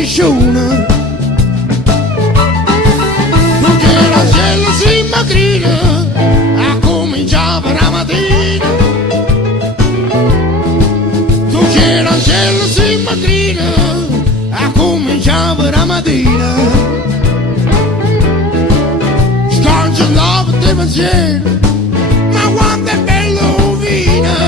piscione. Non che la cella si magrina, a cominciare la mattina. Non che la cella si magrina, a cominciare la mattina. Scancellavo di pensiero, ma quanto è bello vino.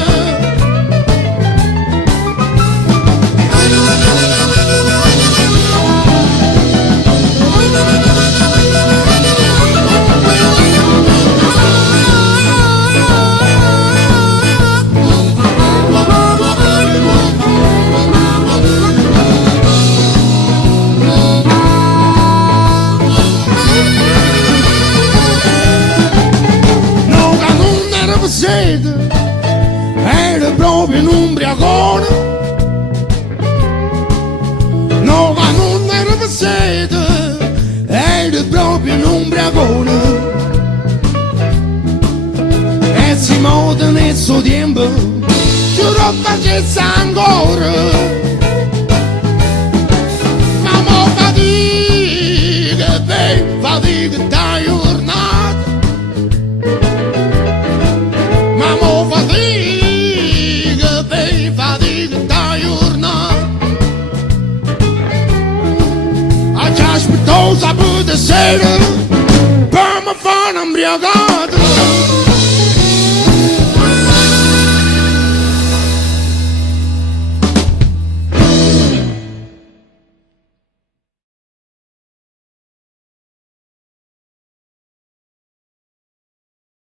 Era proprio un ubriacone. No, ma non era per sete, era proprio un ubriacone. E si muove nel suo tempo, ci lo facesse ancora. Ma mo fatica, baby, fatica da giornata. Aspetto sabato sera per mi fare un'imbriagata.